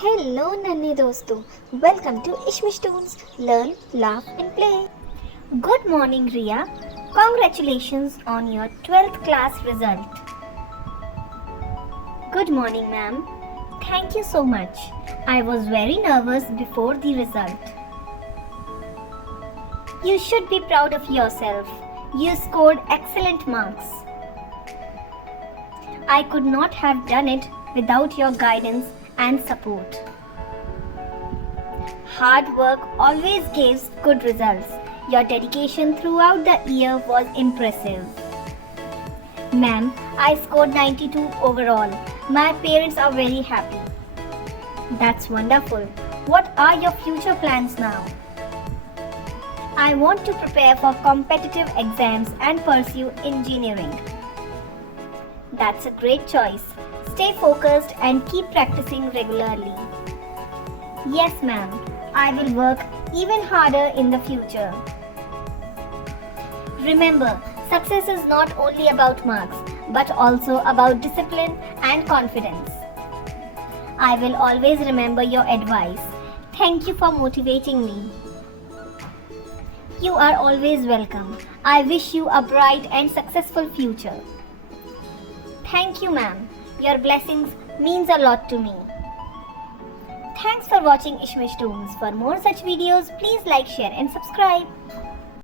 Hello नन्हे दोस्तों, welcome to Ishmish toons learn laugh and play. Good morning Riya, congratulations on your 12th class result. Good morning ma'am, thank you so much. I was very nervous before the result. You should be proud of yourself. You scored excellent marks. I could not have done it without your guidance and support. Hard work always gives good results. Your dedication throughout the year was impressive. Ma'am, I scored 92 overall. My parents are very happy. That's wonderful. What are your future plans now? I want to prepare for competitive exams and pursue engineering. That's a great choice. Stay focused and keep practicing regularly. Yes, ma'am. I will work even harder in the future. Remember, success is not only about marks, but also about discipline and confidence. I will always remember your advice. Thank you for motivating me. You are always welcome. I wish you a bright and successful future. Thank you, ma'am. Your blessings means a lot to me. Thanks for watching Ishmish Toons. For more such videos, please like, share and subscribe.